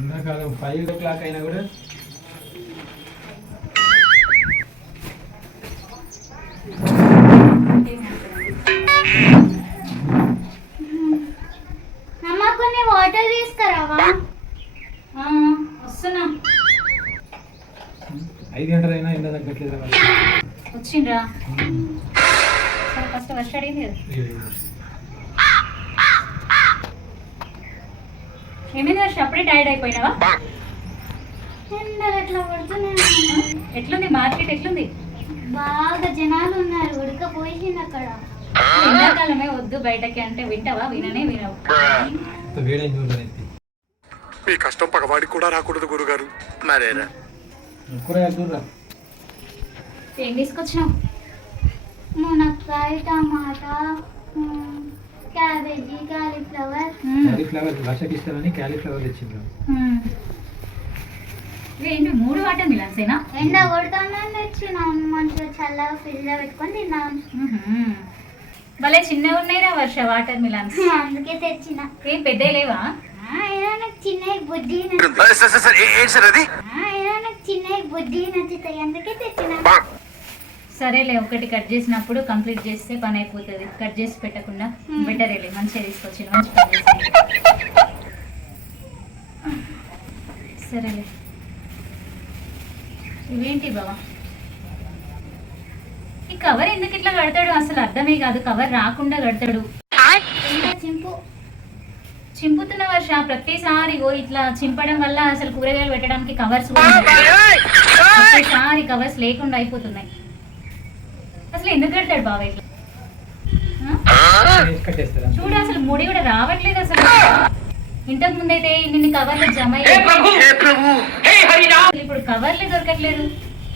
ఎండాకాలం 5 o'clock అయినా కూడా అమ్మ కొన్ని వాటర్ తీసుకురావా? వస్తున్నా. 5 గంటలైనా ఎండ తగ్గట్లేదు. వచ్చిండ్రా? సరే ఫస్ట్ ఫస్ట్ అడిగింది కదా. ఏమైంది వర్ష, అప్పుడే టైర్డ్ అయిపోయినావా? ఎండలు ఎట్లా పడుతున్నాయి? ఎట్లుంది మార్కెట్, ఎట్లుంది? బాగా జనాలు ఉన్నారు, ఉడకపోయింది అక్కడ. ఎండాకాలమే వద్దు బయటకి అంటే వింటావా? విననే వినవు. మీ కష్టం పగవాడికి కూడా రాకూడదు గురుగారు. మరేరా ఏం తీసుకొచ్చినావు? మునక్కాయ, టమాటా, క్యాబేజీ, కాలీఫ్లవర్. వర్షకి ఇస్తామని క్యాలీఫ్లవర్ తెచ్చింది. ఏంటి 3 వాటర్ మిలన్సేనా? ఎండ కొడుతుందని తెచ్చినాం, మంచిగా చల్లగా ఫ్రిడ్జ్ లో పెట్టుకొని తిన్నాం. భలే చిన్నగా ఉన్నాయిరా వర్ష వాటర్ మిలన్స్. అందుకే తెచ్చిన. ఏం పెద్ద లేవా? నాకు చిన్న బుద్ధి నచ్చుతాయి, అందుకే తెచ్చిన. సరేలే, ఒకటి కట్ చేసినప్పుడు కంప్లీట్ చేస్తే పని అయిపోతుంది. కట్ చేసి పెట్టకుండా బెటరేలే, మంచిగా తీసుకొచ్చి మంచి పని చేసి. సరేలే. ఇవేంటి బావా? ఈ కవర్ ఎందుకు ఇట్లా కడతాడు అసలు అర్థమే కాదు. కవర్ రాకుండా కడతాడు. చింపుతున్న వర్ష ప్రతిసారి ఇట్లా చింపడం వల్ల అసలు కూరగాయలు పెట్టడానికి కవర్స్ ప్రతిసారి కవర్స్ లేకుండా అయిపోతున్నాయి. అసలు ఎందుకు కడతాడు బావ ఇట్లా? చూడు అసలు ముడి కూడా రావట్లేదు అసలు. ఇంతకు ముందైతే ఇన్ని కవర్లు జమ ఇప్పుడు కవర్లే దొరకట్లేదు.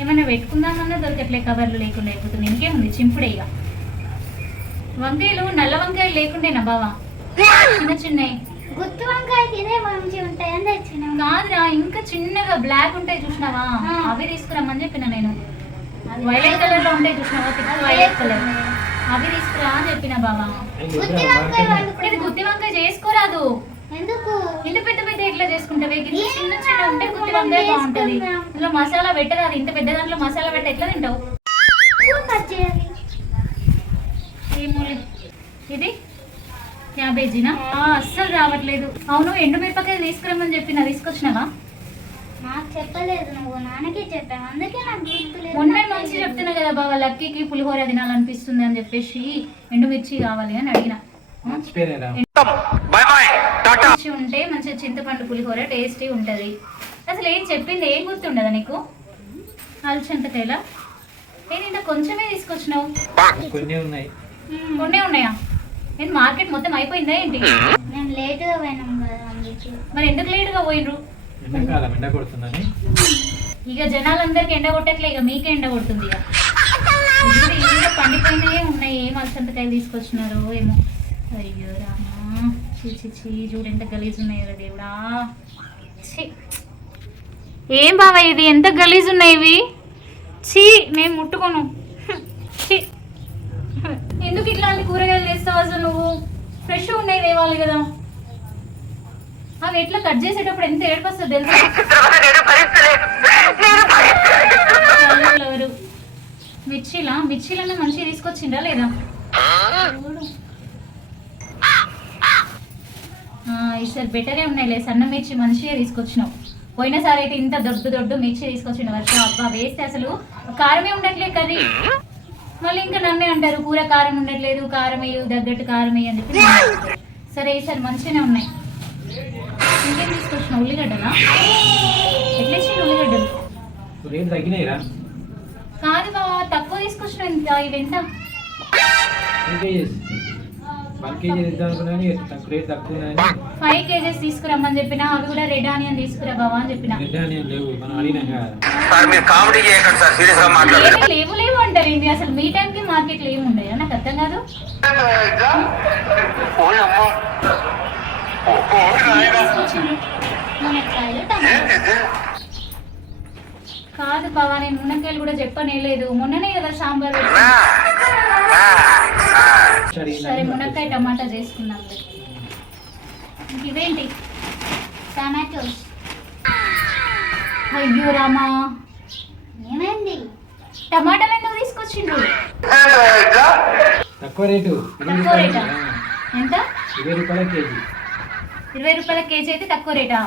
ఏమైనా పెట్టుకుందామన్నా దొరకట్లేదు, కవర్లు లేకుండా అయిపోతుంది. ఇంకేముంది చింపుడే. ఇక వంకాయలు నల్ల వంకాయలు లేకుండేనా బావా? చిన్న చిన్నవి గుత్తి వంకాయ తినే మంచిగా ఉంటాయని తెచ్చిన. కాదురా, ఇంకా చిన్నగా బ్లాక్ ఉంటాయి చూసినావా? అవి తీసుకురామని చెప్పిన నేను. వైలెట్ కలర్ లో ఉంటాయి చూసినావా? వైలెట్ కలర్ అవి తీసుకురా అని చెప్పిన బావా. గుత్తి వంకాయ చేసుకోరాదు. ఎందుకు? ఇంత పెద్ద పెద్ద ఎట్లా చేసుకుంటావే? చిన్న చిన్న ఉంటే గుత్తి వంకాయ బాగుంటది. ఇందులో మసాలా పెట్టరాదు. ఇంత పెద్ద దాంట్లో మసాలా పెట్ట ఎట్లా తింటావు? ఇది క్యాబేజీనా? అస్సలు రావట్లేదు. అవును, ఎండుమిరపకాయలు తీసుకురమ్మని చెప్పిన, తీసుకొచ్చినావా? నాకు చెప్పలేదు, నువ్వు నాన్నకే చెప్పావు, అందుకే నాకు గుర్తులేదు. మొన్న నుంచి చెప్తున్నా కదా బావా, లక్కీకి పులిహోర తినాలనిపిస్తుంది అని చెప్పేసి ఎండుమిర్చి కావాలి అని అడిగిన. ఉంటే మంచిగా చింతపండు పులిహోర టేస్టీ ఉంటది. అసలు ఏం చెప్పింది ఏం గుర్తుండదా నీకు? అలచంతకాయలా? నేను ఇంత కొంచెమే తీసుకొచ్చినావు. కొన్నే ఉన్నాయా? నేను మార్కెట్ మొత్తం అయిపోయిందా ఏంటి? మేము లేటుగా పోయినాం కదా అందుకే. మరి ఎందుకు లేటుగా పోయినరు? ఇక జనాలందరికి ఎండ కొట్టట్లే, ఇక మీకే ఎండ కొడుతుంది. ఇక పండిపోయినవే ఉన్నాయి. ఏం అలసంతకాయలు తీసుకొచ్చినారో ఏమో. అయ్యో రామా, చీ చూడు ఎంత గలీజ్ ఉన్నాయి కదా దేవుడా. ఏం బావా ఇది, ఎంత గలీజ్ ఉన్నాయి ఇవి. చీ, నేను ముట్టుకోను. చీ, ఎందుకు ఇట్లాంటి కూరగాయలు వేస్తావు అసలు? నువ్వు ఫ్రెష్ ఉన్నాయి తేవాలి కదా. అవి ఎట్లా కట్ చేసేటప్పుడు ఎంత ఏడుపు వస్తుంది తెలుసా? మిర్చీలన్నా మంచిగా తీసుకొచ్చిండా లేదా? ఈసారి బెటరే ఉన్నాయిలే, సన్న మిర్చి మంచిగా తీసుకొచ్చినావు. పోయినసారి అయితే ఇంత దొడ్డు మిర్చి తీసుకొచ్చిన వర్షం. అబ్బా, వేస్తే అసలు కారమే ఉండట్లేదు కర్రీ. మళ్ళీ ఇంకా నన్నే అంటారు కూర కారం ఉండట్లేదు, కారం వేయు తగ్గట్టు కారం వేయి అని చెప్పి. సరే ఈసారి మంచిగానే ఉన్నాయి. ఇంకేం తీసుకొచ్చిన? ఉల్లిగడ్డలా? ఎట్లా ఇచ్చిన ఉల్లిగడ్డలు? కాదు బావా, తక్కువ తీసుకొచ్చిన. ఇవి ఎంత? 5 kgs తీసుకురమ్మని చెప్పిన. అవి కూడా రెడ్ ఆనియన్ తీసుకురా బావా అని చెప్పిన. లేవు అంటారు ఏంటి అసలు? మీ టైంకి మార్కెట్లో ఏమి ఉండయా? నాకు అర్థం కాదు. కాదు బావా, నేను మునక్కాయలు కూడా చెప్పనే లేదు. మొన్ననే కదా సాంబార్. సరే మునక్కాయ టమాటా చేసుకున్నాం. ఇవేంటి? టమాటోస్. అయ్యో రామా, ఏమైంది? టమాటాలు ఎందుకు తీసుకొచ్చిండ్రు? తక్కువ రేటు, తక్కువ రేటా? ఎంత? 20 రూపాయల కేజీ. 20 రూపాయల కేజీ అయితే తక్కువ రేటా?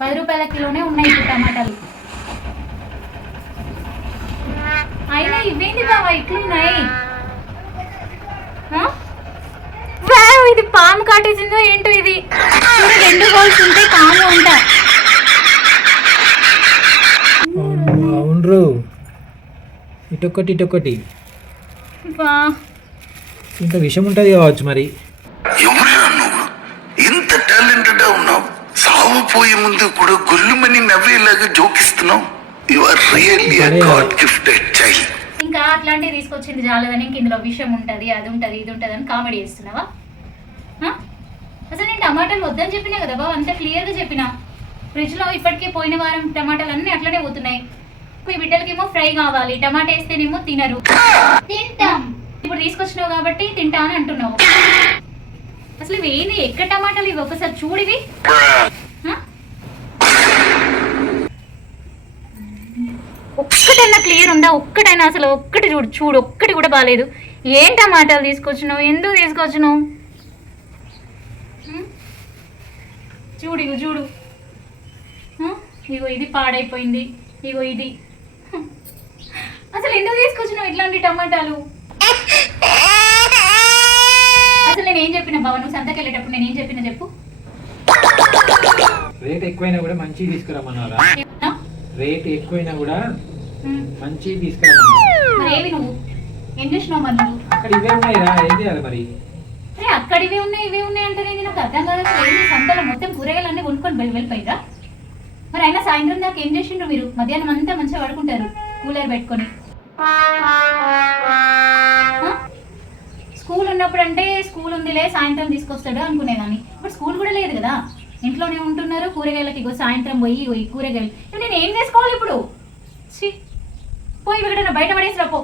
10 రూపాయల కిలోనే ఉన్నాయి ఇప్పుడు టమాటాలు. అయినా ఇవేంటి బావా ఇట్లున్నాయి? ఇది పాము కాటేసిందో ఏంటో. ఇది చూడు, 2 హోల్స్ ఉంటాయి, పాము ఉంటా. అవును, ఇటొక్కటి ఇటొక్కటి. ఇంకా విషయం ఉంటుంది కావచ్చు మరి. ఎవరురా నువ్వు? ఇంత టాలెంటెడ్ ఉన్నావు. సావు పోయే ముందు కూడా గొల్లుమని నవ్వేలాగా జోకిస్తున్నావు. You are really a god gifted child. ఇంకా అట్లాంటివి తీసుకొచ్చింది చాలదని ఇంక ఇందులో విషయం ఉంటుంది, అది ఉంటుంది, ఇది ఉంటుంది అని కామెడీ చేస్తున్నావా? అసలు నేను టమాటాలు వద్దని చెప్పినా కదా బాబు, అంత క్లియర్గా చెప్పినా. ఫ్రిడ్జ్లో ఇప్పటికే పోయిన వారం టమాటాలు అన్నీ అట్లనే పోతున్నాయి. మీ బిడ్డలకేమో ఫ్రై కావాలి, టమాటా వేస్తేనేమో తినరు. తింటాం. ఇప్పుడు తీసుకొచ్చినావు కాబట్టి తింటా అని అంటున్నావు. అసలు ఇవి ఏంది? ఎక్కడ టమాటాలు ఇవి? ఒకసారి చూడివి. ఒక్కటైనా క్లియర్ ఉందా? ఒక్కటైనా అసలు ఒక్కటి చూడు, చూడు, ఒక్కటి కూడా బాగాలేదు. ఏం టమాటాలు తీసుకొచ్చినావు? ఎందుకు తీసుకొచ్చినావు? చూడు, ఇగో చూడు, ఇగో ఇది పాడైపోయింది, ఇగో ఇది. అసలు ఎందుకు తీసుకొచ్చినావు ఇట్లాంటి టమాటాలు? అసలు నేనేం చెప్పినా బావ, నువ్వు సంతకి వెళ్ళేటప్పుడు నేనేం చెప్పినా చెప్పు. రేట్ ఎక్కువైనా కూడా మంచి తీసుకురమ్మన్నారా? రేట్ ఎక్కువైనా కూడా మంచి తీసుకురమ్మన్నా. మరి ఏవి నువ్వు ఏం చేసినావు? మరి నువ్వు అక్కడ ఇవే ఉన్నాయిరా, ఏం చేయాలి మరి? అక్కడ ఇవే ఉన్నాయి, ఇవే ఉన్నాయి అంటే నేను నాకు అర్థం కాదు. అసలు ఏంటి సంతలో మొత్తం కూరగాయలన్నీ కొనుక్కొని వెళ్ళిపోయిందా? మరి అయినా సాయంత్రం దాకా ఏం చేసిండ్రు మీరు? మధ్యాహ్నం అంతా మంచిగా పడుకుంటారు కూలర్ పెట్టుకొని. స్కూల్ ఉన్నప్పుడు అంటే స్కూల్ ఉందిలే సాయంత్రం తీసుకొస్తాడు అనుకునేదాన్ని. ఇప్పుడు స్కూల్ కూడా లేదు కదా, ఇంట్లోనే ఉంటున్నారు. కూరగాయలకి ఇగో సాయంత్రం పోయి కూరగాయలు. ఇప్పుడు నేను ఏం చేసుకోవాలి ఇప్పుడు? పోయి ఎక్కడైనా బయట పడేసి రాపో.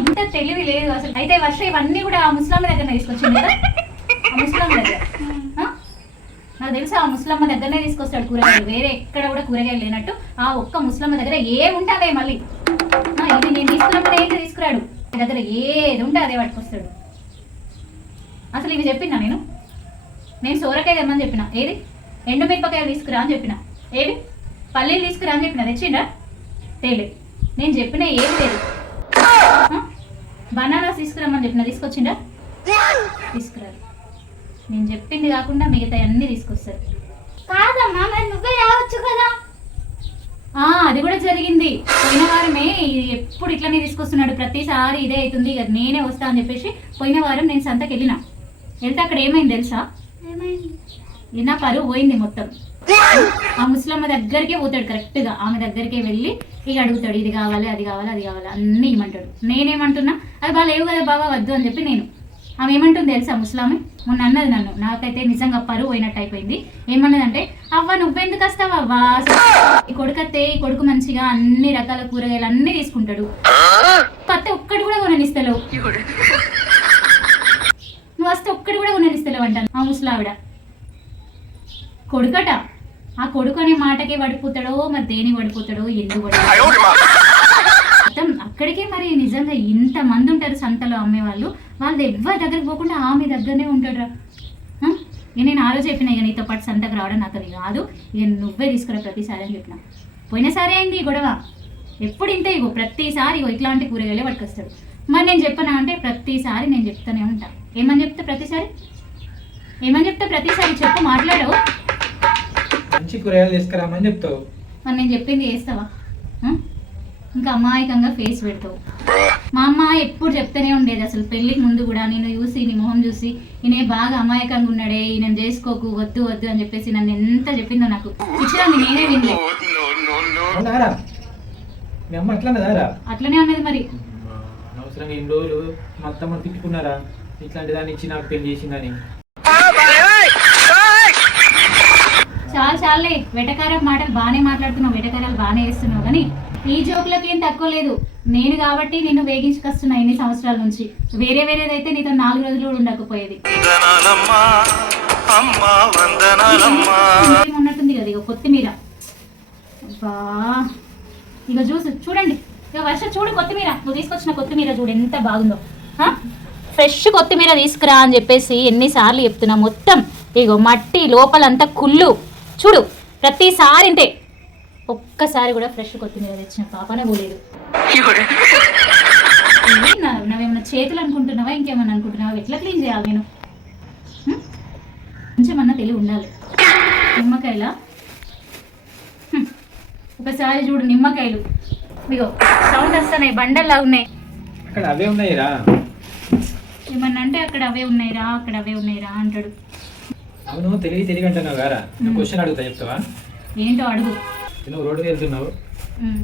ఇంత తెలివి లేదు అసలు. అయితే వర్షం ఇవన్నీ కూడా ఆ ముస్లాం దగ్గర తీసుకొచ్చింది కదా, ఆ ముస్లాం దగ్గర. నాకు తెలుసు ఆ ముస్లమ్మ దగ్గరనే తీసుకొస్తాడు కూరగాయలు. వేరే ఎక్కడ కూడా కూరగాయలు లేనట్టు ఆ ఒక్క ముస్లమ్మ దగ్గర ఏమి ఉంటావే. మళ్ళీ ఇది నేను తీసుకున్నప్పుడు ఏంటి తీసుకురాడు, మీ దగ్గర ఏది ఉంటే అదే పట్టుకొస్తాడు. అసలు ఇవి చెప్పినా నేను సోరకాయ తెమ్మని చెప్పిన, ఏది ఎండుమిరపకాయలు తీసుకురా అని చెప్పిన, ఏవి పల్లీలు తీసుకురా అని చెప్పిన, తెచ్చిండా? తేలే. నేను చెప్పిన ఏది లేదు. బనానాస్ తీసుకురమ్మని చెప్పిన, తీసుకొచ్చిండా? తీసుకురారు. నేను చెప్పింది కాకుండా మిగతా అన్నీ తీసుకొస్తారు. కాదమ్మా, మరి నువ్వే రావచ్చు కదా. అది కూడా జరిగింది. పోయిన వారమే ఎప్పుడు ఇట్లనే తీసుకొస్తున్నాడు, ప్రతిసారి ఇదే అవుతుంది, ఇక నేనే వస్తా అని చెప్పేసి పోయిన వారం నేను సంతకి వెళ్తే అక్కడ ఏమైంది తెలుసా? నా పరువు పోయింది మొత్తం. ఆ ముస్లమ్మ దగ్గరికే పోతాడు కరెక్ట్గా, ఆమె దగ్గరికే వెళ్ళి ఇక అడుగుతాడు, ఇది కావాలి, అది కావాలి, అది కావాలి అన్నీ ఇవ్వమంటాడు. నేనేమంటున్నా, అది బాగా లేవు కదా బాబా, వద్దు అని చెప్పి నేను. ఆమె ఏమంటుంది తెలుసా ముస్లామే? మొన్న అన్నది నన్ను, నాకైతే నిజంగా పరువు పోయినట్టు అయిపోయింది. ఏమన్నదంటే, అవ్వ నువ్వెందుకు వస్తావు అవ్వ, ఈ కొడుకత్తే ఈ కొడుకు మంచిగా అన్ని రకాల కూరగాయలు అన్నీ తీసుకుంటాడు, పత్తి ఒక్కటి కూడా కొననిస్తలేవు, నువ్వు వస్తే ఒక్కటి కూడా కొననిస్తలేవు అంటాను ఆ ముసలావిడ. కొడుకట, ఆ కొడుకు అనే మాటకే పడిపోతాడో మరి దేని పడిపోతాడో ఎందుకు పడిపోతాడో మొత్తం అక్కడికే. మరి నిజంగా ఇంతమంది ఉంటారు సంతలో అమ్మేవాళ్ళు, వాళ్ళు ఎవరి దగ్గరికి పోకుండా ఆమె దగ్గరనే ఉంటాడు. ఇక నేను ఆ రోజు చెప్పిన, ఇక నీతో పాటు సంతకు రావడం నాకు అది కాదు, ఇక నువ్వే తీసుకురా ప్రతిసారి అని చెప్పిన. పోయినసారి అయింది గొడవ, ఎప్పుడు ఇంతే, ఇగో ప్రతిసారి ఇగో ఇట్లాంటి కూరగాయలే పట్టుకొస్తాడు. మరి నేను చెప్పనా అంటే ప్రతిసారి నేను చెప్తానే ఉంటా. ఏమని చెప్తా ప్రతిసారి చెప్పు, మాట్లాడవు. మంచి కూరగాయలు తీసుకురామని చెప్తావు, మరి నేను చెప్పింది చేస్తావా? ఇంకా అమాయకంగా ఫేస్ పెడతావు. మా అమ్మ ఎప్పుడు చెప్తూనే ఉండేది, అసలు పెళ్ళికి ముందు కూడా నేను చూసి నీ మొహం చూసి ఈయన బాగా అమాయకంగా ఉన్నాడే, ఈయన చేసుకోకు, వద్దు వద్దు అని చెప్పేసి నన్ను ఎంత చెప్పిందో. నాకు ఇచ్చినాన్ని నేనే వినలే. మీ అమ్మ అట్లన్నదారా? అట్లనే అన్నది. మరి అవసరం ఎన్ని రోజులు మొత్తం తిట్టుకున్నారా ఇట్లాంటి దాన్ని ఇచ్చి నాకు పెళ్లి చేసిందని? చాలే వెటకారం మాటలు బాగానే మాట్లాడుతున్నావు, వెటకారాలు బాగానే వేస్తున్నావు, కానీ ఈ జోకులకి ఏం తక్కువ లేదు. నేను కాబట్టి నిన్ను వేగించుకొస్తున్నా ఇన్ని సంవత్సరాల నుంచి. వేరేదైతే నీతో 4 రోజులు కూడా ఉండకపోయేది. అమ్మా వందనాలమ్మా. ఉన్నట్టుంది కదా ఇక కొత్తిమీర. అబ్బా ఇక చూడండి ఇక వర్ష చూడు కొత్తిమీర, నువ్వు తీసుకొచ్చిన కొత్తిమీర చూడు ఎంత బాగుందో. ఫ్రెష్ కొత్తిమీర తీసుకురా అని చెప్పేసి ఎన్నిసార్లు చెప్తున్నా. మొత్తం ఇగో మట్టి లోపలంతా కుళ్ళు చూడు, ప్రతిసారి ఇంతే. ఒక్కసారి కూడా ఫ్రెష్ కొత్తిమీర తెచ్చిన పాపనే పోలేదు. నావేమన్నా చేతులు అనుకుంటున్నావా ఇంకేమన్నా అనుకుంటున్నావా? ఎట్లా క్లీన్ చేయాలి నేను? కొంచెమన్నా తెలివి ఉండాలి. నిమ్మకాయల ఒకసారి చూడు నిమ్మకాయలు ఇగో సౌండ్ వస్తున్నాయి, బండల్లా ఉన్నాయి. అక్కడ అవే ఉన్నాయిరా. ఏమన్నా అంటే అక్కడ అవే ఉన్నాయిరా, అక్కడ అవే ఉన్నాయిరా అంటాడు. అవును తెలివి అంటున్నావు గారా. నువ్వు క్వశ్చన్ అడుగుతా చెప్తావా? ఏంటో అడుగు. నువ్వు రోడ్డు మీద వెళ్తున్నావు,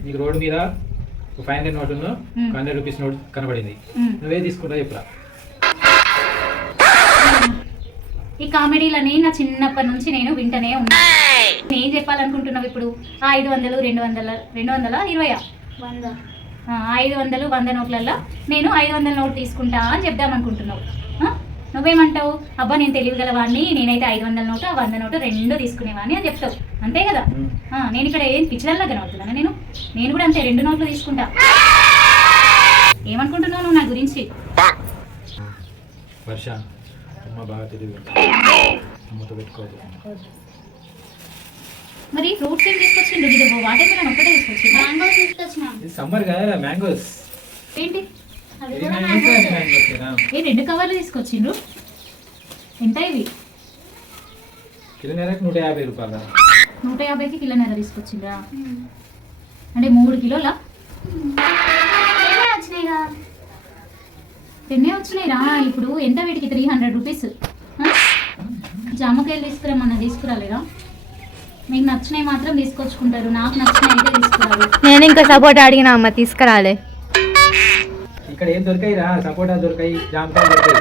నీకు రోడ్డు మీద 500 నోట్ 100 రూపీస్ నోట్ కనబడింది, నువ్వే తీసుకుంటావు చెప్పురా. ఈ కామెడీలని నా చిన్నప్పటి నుంచి నేను వింటనే ఉన్నా. నేను చెప్పాలనుకుంటున్నావు ఇప్పుడు 500 200 220 100 500 100 నోట్లలో నేను 500 నోట్ తీసుకుంటా అని చెప్దాం అనుకుంటున్నావు. నువ్వేమంటావు? అబ్బా నేను తెలియగలవాడిని, నేనైతే 500 నోటు 100 నోటు 2 తీసుకునేవాడిని అని చెప్తావు. అంతే కదా? నేను ఇక్కడ ఏం పిచ్చిదల్లా కనబడుతున్నాను? నేను కూడా అంతే 2 నోట్లు తీసుకుంటా. ఏమనుకుంటున్నావు నువ్వు నా గురించి? వర్ష అమ్మ బాగా తెలివి, అమ్మతో పెట్టుకోవద్దు. మరి ఫ్రూట్స్ ఏం తీసుకొచ్చిండు? ఇది వాటర్ మిలన్ ఒక్కటే తీసుకొచ్చిండు. మ్యాంగో తీసుకొచ్చిన. ఇది సమ్మర్ కదా, మ్యాంగోస్. ఏంటి అవి కూడా మ్యాంగోస్. ఏ 2 కవర్లు తీసుకొచ్చిండ్రు? ఎంత ఇవి? కిలోన్నరకు 150 రూపాయలు. 150కి కిలోన్నర తీసుకొచ్చిండ్రా? అంటే 3 కిలోలా? ఏమే వచ్చినాయిగా. 10 వచ్చినాయిరా. ఇప్పుడు ఎంత వీటికి? 300 రూపీస్. జామకాయలు తీసుకురామన్నా తీసుకురాలేదా? మీకు నచ్చినవి మాత్రం తీసుకొచ్చుకుంటారు, నాకు నచ్చినవి అయితే తీసుకురారు. నేను ఇంకా సపోర్ట్ అడిగినా అమ్మ తీసుకురాలే. ఇక్కడ ఏం దొరికాయిరా? సపోటా దొరికాయి, జామకాయలు దొరికాయి,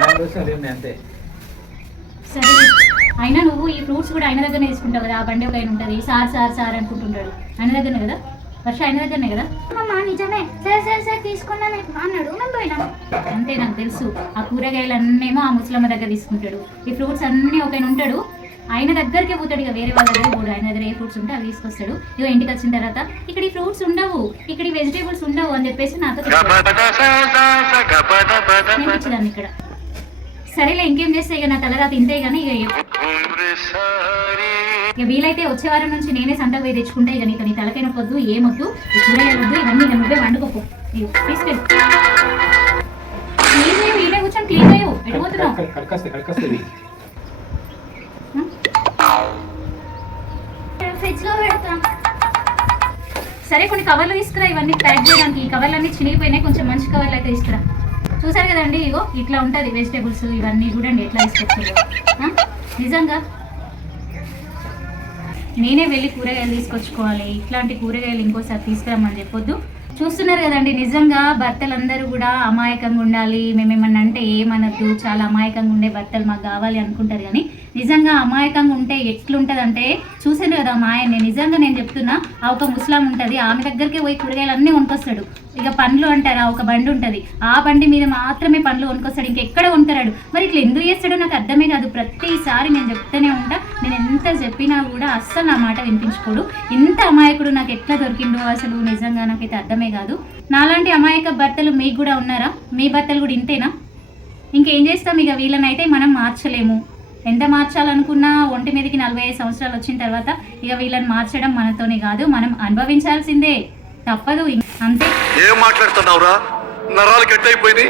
మ్యాంగోస్ అవి ఉన్నాయి అంతే. సరే అయినా నువ్వు ఈ ఫ్రూట్స్ కూడా ఆయన దగ్గరనే తీసుకుంటావు కదా. ఆ బండి ఒక ఆయన ఉంటుంది, సార్ అనుకుంటుంటాడు. ఆయన దగ్గరనే కదా వర్ష? ఆయన దగ్గరనే కదా? అమ్మా నిజమే. సరే తీసుకున్నాను అన్నాడు, మేము పోయినాం. అంతే నాకు తెలుసు. ఆ కూరగాయలు అన్నేమో ఆ ముసలమ్మ దగ్గర తీసుకుంటాడు, ఈ ఫ్రూట్స్ అన్నీ ఒక ఆయన ఉంటాడు, ఆయన దగ్గరికి పోతాడు. ఇక వేరే వాళ్ళ దగ్గర పోడు. ఆయన దగ్గర ఏ ఫ్రూట్స్ ఉంటే అవి తీసుకొస్తాడు. ఇక ఇంటికి వచ్చిన తర్వాత ఇక్కడ ఈ ఫ్రూట్స్ ఉండవు, ఇక్కడ ఈ వెజిటేబుల్స్ ఉండవు అని చెప్పేసి నాతో నేను ఇచ్చేదాన్ని ఇక్కడ. సరేలే ఇంకేం చేస్తే ఇక నా తలరాత ఇంతే. కానీ ఇక వీలైతే వచ్చే వారం నుంచి నేనే సంతకు పోయి తెచ్చుకుంటా. ఇక నీకు నీ తలకైన పొద్దు ఏమొద్దు, ఈ కూరగాయలు వద్దు, ఇవన్నీ ఇక నువ్వే వండుకోపో. తీసుకెళ్ళి క్లీన్ చేయవు, ఈడే కూర్చొని క్లీన్ చేయవు. ఎడిపోతున్నావు? కడకస్తుంది. ఫ్రిడ్జ్ లో పెడతాం. సరే కొన్ని కవర్లు తీసుకురా, ఇవన్నీ ప్యాక్ చేయడానికి. ఈ కవర్లన్నీ చినిగిపోయినాయి, కొంచెం మంచి కవర్లు అయితే తీసుకురా. చూసారు కదండి, ఇగో ఇట్లా ఉంటుంది వెజిటేబుల్స్ ఇవన్నీ. చూడండి ఎట్లా తీసుకొచ్చారు. నిజంగా నేనే వెళ్ళి కూరగాయలు తీసుకొచ్చుకోవాలి. ఇట్లాంటి కూరగాయలు ఇంకోసారి తీసుకురమ్మని చెప్పొద్దు. చూస్తున్నారు కదండి, నిజంగా భర్తలందరూ కూడా అమాయకంగా ఉండాలి. మేమేమన్నా అంటే ఏమనద్దు, చాలా అమాయకంగా ఉండే భర్తలు మాకు కావాలి అనుకుంటారు. కానీ నిజంగా అమాయకంగా ఉంటే ఎట్లుంటుంది అంటే, చూసాను కదా మా ఆయన్ని. నిజంగా నేను చెప్తున్నా, ఆ ఒక ముస్లాం ఉంటుంది, ఆమె దగ్గరికి పోయి కూరగాయలు అన్నీ కొనుకొస్తాడు. ఇక పండ్లు అంటారు, ఆ ఒక బండి ఉంటుంది, ఆ బండి మీద మాత్రమే పండ్లు కొనుకొస్తాడు, ఇంకెక్కడ కొనుక్కరాడు. మరి ఇట్లా ఎందుకు చేస్తాడో నాకు అర్థమే కాదు. ప్రతిసారి నేను చెప్తూనే ఉంటా, నేను ఎంత చెప్పినా కూడా అస్సలు నా మాట వినిపించుకోడు. ఇంత అమాయకుడు నాకు ఎట్లా దొరికిండో అసలు నిజంగా నాకైతే అర్థమే కాదు. నాలాంటి అమాయక భర్తలు మీకు కూడా ఉన్నారా? మీ భర్తలు కూడా ఇంతేనా? ఇంకేం చేస్తాం? ఇక వీళ్ళనైతే మనం మార్చలేము. ఎంత మార్చాలనుకున్నా ఒంటి మీదకి 45 సంవత్సరాలు వచ్చిన తర్వాత ఇక వీళ్ళని మార్చడం మనతోనే కాదు, మనం అనుభవించాల్సిందే, తప్పదు అంతే. ఏం మాట్లాడుతున్నావురా? నరాలు కట్ అయిపోయింది.